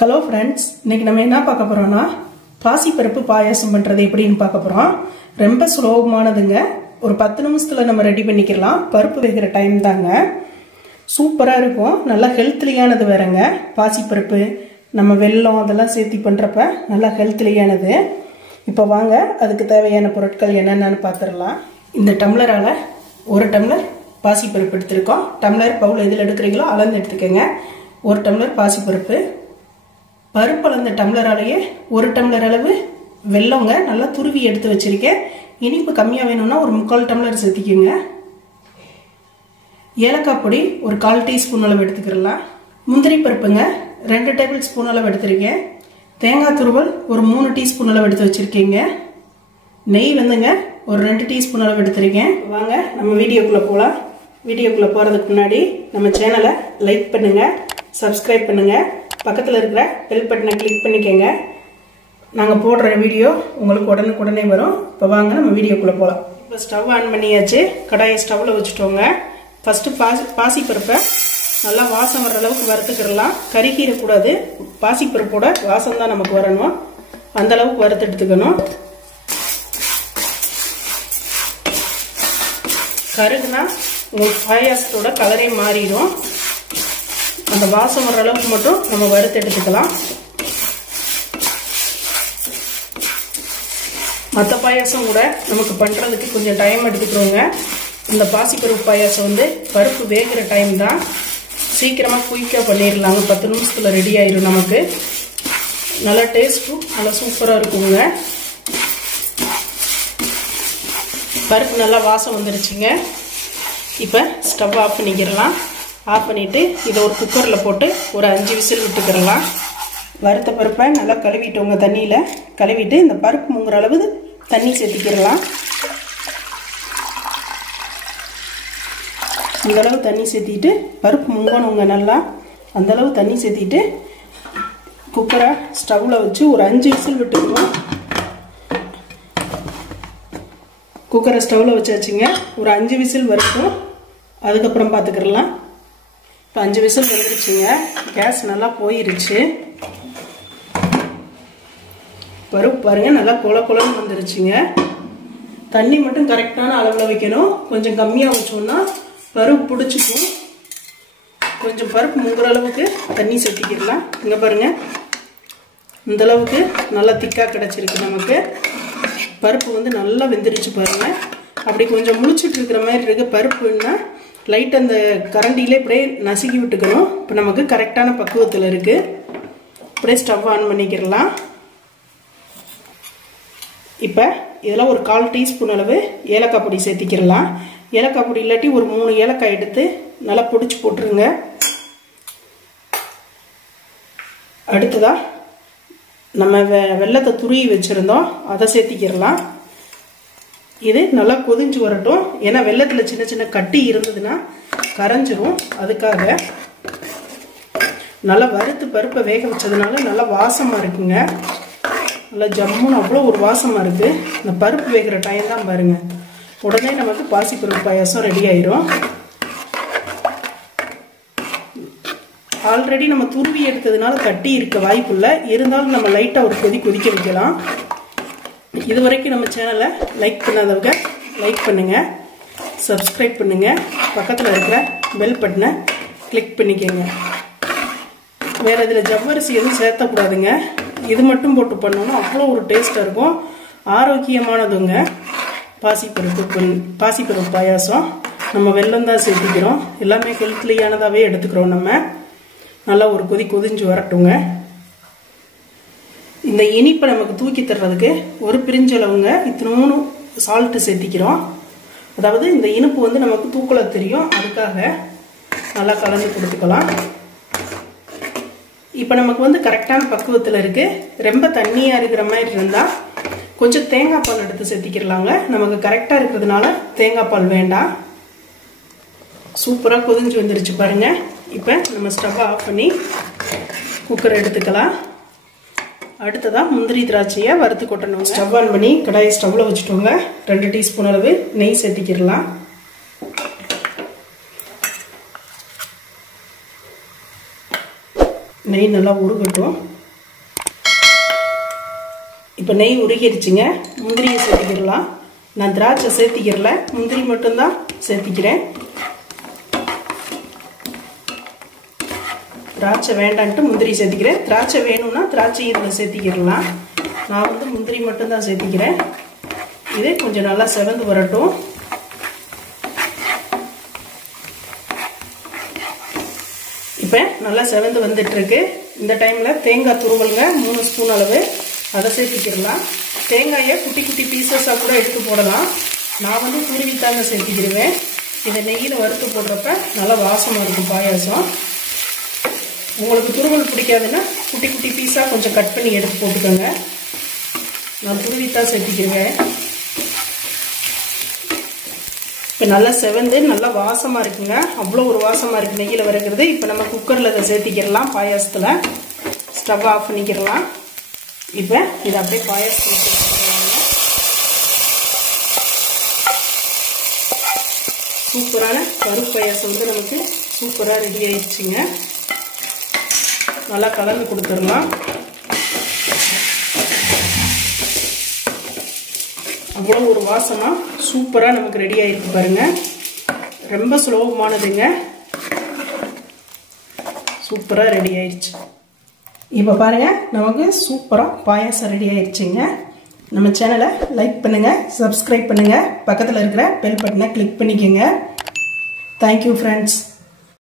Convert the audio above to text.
Hello friends, இன்னைக்கு நம்ம என்ன பார்க்க போறோம்னா பாசி பருப்பு பாயாசம் பண்றது எப்படின்னு பார்க்க போறோம். ரொம்ப சுலபமானதுங்க. ஒரு 10 நிமிஷத்துல நம்ம ரெடி பண்ணிக்கலாம். பருப்பு வேகிற டைம் தாங்க. சூப்பரா இருக்கும். நல்ல ஹெல்த்லியானது வேறங்க. பாசி பருப்பு நம்ம வெல்லம் அதெல்லாம் சேர்த்து பண்றப்ப நல்ல ஹெல்த்லியானது. இப்போ வாங்க அதுக்கு தேவையான பொருட்கள் என்னென்னன்னு பார்த்துடலாம். இந்த டம்ளரால 1 டம்ளர் பாசி பருப்பு எடுத்துருக்கோம். டம்ளர் பவுல் எதில் எடுக்கிறீங்களோ அளந்து எடுத்துக்கோங்க. 1 டம்ளர் பாசி பருப்பு. பருப்பு அளந்த டம்ளராலேயே 1 டம்ளர் அளவு வெல்லங்க நல்லா துருவி எடுத்து வச்சிருக்கேன். இனிப்பு கம்மியாக வேணும்னா ஒரு 3/4 டம்ளர் சேர்த்திக்கோங்க. ஏலக்காய் பொடி ஒரு 1/4 டீஸ்பூன் அளவு எடுத்துக்கலாம். முந்திரி பருப்புங்க 2 டேபிள் ஸ்பூன் அளவு எடுத்திருக்கேன். தேங்காய் துருவல் ஒரு 3 டீஸ்பூன் அளவு எடுத்து வச்சிருக்கீங்க. நெய் வந்துங்க ஒரு 2 டீஸ்பூன் அளவு எடுத்திருக்கேன். வாங்க நம்ம வீடியோக்குள்ளே போகலாம். வீடியோக்குள்ளே போகிறதுக்கு முன்னாடி நம்ம சேனலை லைக் பண்ணுங்கள், சப்ஸ்கிரைப் பண்ணுங்கள், பக்கத்தில் இருக்கிற பெல் பட்டனை கிளிக் பண்ணிக்கோங்க. நாங்கள் போடுற வீடியோ உங்களுக்கு உடனுக்குடனே வரும். இப்போ வாங்க நம்ம வீடியோக்குள்ளே போகலாம். இப்போ ஸ்டவ் ஆன் பண்ணியாச்சு. கடாயை ஸ்டவ்வில் வச்சுட்டோங்க. ஃபஸ்ட்டு பாசிப்பருப்பை நல்லா வாசம் வர்ற அளவுக்கு வறுத்துக்கிடலாம். கருகிடக்கூடாது. பாசிப்பருப்போட வாசம் தான் நமக்கு வரணும். அந்த அளவுக்கு வறுத்து எடுத்துக்கணும். கருகுனா உங்களுக்கு பாயாசத்தோட கலரே மாறிடும். அந்த வாசம் வர்ற அளவுக்கு மட்டும் நம்ம வறுத்து எடுத்துக்கலாம். மற்ற பாயாசம் கூட நமக்கு பண்ணுறதுக்கு கொஞ்சம் டைம் எடுத்துக்கிறோங்க. இந்த பாசிப்பருப்பு பாயாசம் வந்து பருப்பு வேகிற டைம் தான். சீக்கிரமாக குயிக்காக பண்ணிடலாங்க. 10 நிமிஷத்தில் ரெடி ஆயிடும். நமக்கு நல்லா டேஸ்ட்டும் நல்லா சூப்பராக இருக்குங்க. பருப்பு நல்லா வாசம் வந்துருச்சுங்க. இப்போ ஸ்டவ் ஆஃப் பண்ணிக்கிறலாம். ஆஃப் பண்ணிவிட்டு இதை ஒரு குக்கரில் போட்டு ஒரு 5 விசில் விட்டுக்கிறலாம். வறுத்த பருப்பை நல்லா கழுவிட்டோங்க. தண்ணியில் கழுவிட்டு இந்த பருப்பு முங்குற அளவு தண்ணி சேர்த்திக்கிறலாம். இந்தளவு தண்ணி சேர்த்திட்டு பருப்பு முங்கணுங்க. நல்லா அந்தளவு தண்ணி சேர்த்திட்டு குக்கரை ஸ்டவ்வில் வச்சு ஒரு 5 விசில் விட்டுக்கணும். குக்கரை ஸ்டவ்வில் வச்சாச்சுங்க. ஒரு 5 விசில் வரைக்கும் அதுக்கப்புறம் பார்த்துக்கிறலாம். இப்போ 5 விசில் வந்துருச்சுங்க. கேஸ் நல்லா போயிருச்சு. பருப்பு பாருங்க நல்லா கொலன்னு வந்துருச்சுங்க. தண்ணி மட்டும் கரெக்டான அளவில் வைக்கணும். கொஞ்சம் கம்மியாக வச்சோம்னா பருப்பு பிடிச்சிக்கும். கொஞ்சம் பருப்பு முங்குற அளவுக்கு தண்ணி சேர்த்திக்கிடலாம். இங்கே பாருங்க இந்த அளவுக்கு நல்லா திக்காக கிடச்சிருக்கு. நமக்கு பருப்பு வந்து நல்லா வெந்துருச்சு பாருங்க. அப்படி கொஞ்சம் முழிச்சிட்டு இருக்கிற மாதிரி இருக்கு பருப்புன்னா லைட் அந்த கரண்டிலே இப்படியே நசுக்கி விட்டுக்கணும். இப்போ நமக்கு கரெக்டான பக்குவத்தில் இருக்கு. இப்படியே ஸ்டவ் ஆன் பண்ணிக்கிறலாம். இப்போ இதெல்லாம் ஒரு 1/4 டீஸ்பூன் அளவு ஏலக்காய் பொடி சேர்த்திக்கிறலாம். ஏலக்காய் பொடி இல்லாட்டி ஒரு 3 ஏலக்காய் எடுத்து நல்லா பொடிச்சு போட்டுருங்க. அடுத்ததா நம்ம வெல்லத்தை துருவி வச்சுருந்தோம், அதை சேர்த்திக்கிறலாம். இது நல்லா கொதிஞ்சு வரட்டும். ஏன்னா வெல்லத்தில் சின்ன சின்ன கட்டி இருந்ததுன்னா கரைஞ்சிரும். அதுக்காக நல்லா வறுத்து பருப்பை வேக வச்சதுனால நல்லா வாசமாக இருக்குங்க. நல்லா ஜம்முன்னு அவ்வளோ ஒரு வாசமாக இருக்குது. இந்த பருப்பு வேகிற டைம் தான் பாருங்க. உடனே நமக்கு பாசிப்பருப்பு பாயாசம் ரெடி ஆயிரும். ஆல்ரெடி நம்ம துருவி எடுத்ததுனால கட்டி இருக்க வாய்ப்பு இல்லை. இருந்தாலும் நம்ம லைட்டாக ஒரு கொதிக்க வைக்கலாம். இது வரைக்கும் நம்ம சேனலை லைக் பண்ணாதவங்க லைக் பண்ணுங்க, சப்ஸ்கிரைப் பண்ணுங்க, பக்கத்தில் இருக்கிற பெல் பட்டனை கிளிக் பண்ணிக்கோங்க. வேற இதில் ஜவ்வரிசி எதுவும் சேர்த்தக்கூடாதுங்க. இது மட்டும் போட்டு பண்ணோன்னா அவ்வளோ ஒரு டேஸ்டாக இருக்கும். ஆரோக்கியமானதுங்க பாசிப்பருப்பு பாயாசம். நம்ம வெல்லம் தான் சேர்த்திக்கிறோம். எல்லாமே ஹெல்த்லியானதாகவே எடுத்துக்கிறோம். நம்ம நல்லா ஒரு கொதிஞ்சு வரட்டுங்க. இந்த இனிப்பை நமக்கு தூக்கி தர்றதுக்கு ஒரு பிரிஞ்சளவுங்க இத்தனோன்னு சால்ட்டு சேர்த்திக்கிறோம். அதாவது இந்த இனிப்பு வந்து நமக்கு தூக்கல தெரியும். அதுக்காக நல்லா கலந்து கொடுத்துக்கலாம். இப்போ நமக்கு வந்து கரெக்டான பக்குவத்தில் இருக்கு. ரொம்ப தண்ணியாக இருக்கிற மாதிரி இருந்தால் கொஞ்சம் தேங்காய் பால் எடுத்து சேர்த்திக்கிறலாங்க. நமக்கு கரெக்டாக இருக்கிறதுனால தேங்காய் பால் வேண்டாம். சூப்பராக கொதிஞ்சு வந்துருச்சு பாருங்க. இப்போ நம்ம ஸ்டவ் ஆஃப் பண்ணி குக்கரை எடுத்துக்கலாம். அடுத்ததாக முந்திரி திராட்சையை வறுத்து கொட்டணும். ஸ்டவ் ஆன் பண்ணி கடாயை ஸ்டவ்வில் வச்சுட்டோங்க. 2 டீஸ்பூன் அளவு நெய் சேர்த்திக்கிறலாம். நெய் நல்லா உருகட்டும். இப்போ நெய் உருகிடுச்சுங்க. முந்திரியை சேர்த்திக்கிடலாம். நான் திராட்சை சேர்த்திக்கிறல, முந்திரி மட்டும்தான் சேர்த்திக்கிறேன். திராட்சை வேண்டான்ட்டு முந்திரி சேர்த்திக்கிறேன். திராட்சை வேணும்னா திராட்சை இதில் சேர்த்திக்கிடலாம். நான் வந்து முந்திரி மட்டும்தான் சேர்த்திக்கிறேன். இது கொஞ்சம் நல்லா செவந்து வரட்டும். இப்போ நல்லா செவந்து வந்துட்டு இருக்கு. இந்த டைமில் தேங்காய் துருவலுங்க 3 ஸ்பூன் அளவு அதை சேர்த்திக்கிடலாம். தேங்காயை குட்டி குட்டி பீசஸாக கூட எடுத்து போடலாம். நான் வந்து துருவித்தாங்க சேர்த்திக்கிடுவேன். இதை நெய்யில் வறுத்து போடுறப்ப நல்லா வாசமாக இருக்கும் பாயாசம். உங்களுக்கு துருவல் பிடிக்காதுன்னா குட்டி குட்டி பீஸாக கொஞ்சம் கட் பண்ணி எடுத்து போட்டுக்கோங்க. நான் துருவித்தான் சேர்த்திக்கிடுவேன். இப்போ நல்லா செவந்து நல்லா வாசமாக இருக்குங்க. அவ்வளோ ஒரு வாசமாக இருக்குது நெய்யில் வறுக்கிறது. இப்போ நம்ம குக்கரில் இதை சேர்த்திக்கிடலாம். பாயாசத்தில் ஸ்டவ் ஆஃப் பண்ணிக்கிடலாம். இப்போ இதை அப்படியே பாயாசத்தில் சேர்த்துக்கலாங்க. சூப்பரான பருப்பு பாயாசம் வந்து நமக்கு சூப்பராக ரெடி ஆயிடுச்சுங்க. நல்லா கலந்து கொடுத்துடலாம். அவ்வளோ ஒரு வாசமாக சூப்பராக நமக்கு ரெடி ஆகிருக்கு பாருங்க. ரொம்ப சுலபமானதுங்க. சூப்பராக ரெடி ஆயிடுச்சு. இப்போ பாருங்க, நமக்கு சூப்பராக பாயாசம் ரெடி ஆயிடுச்சுங்க. நம்ம சேனலை லைக் பண்ணுங்கள், சப்ஸ்கிரைப் பண்ணுங்கள், பக்கத்தில் இருக்கிற பெல் பட்டனை கிளிக் பண்ணிக்கோங்க. Thank you friends.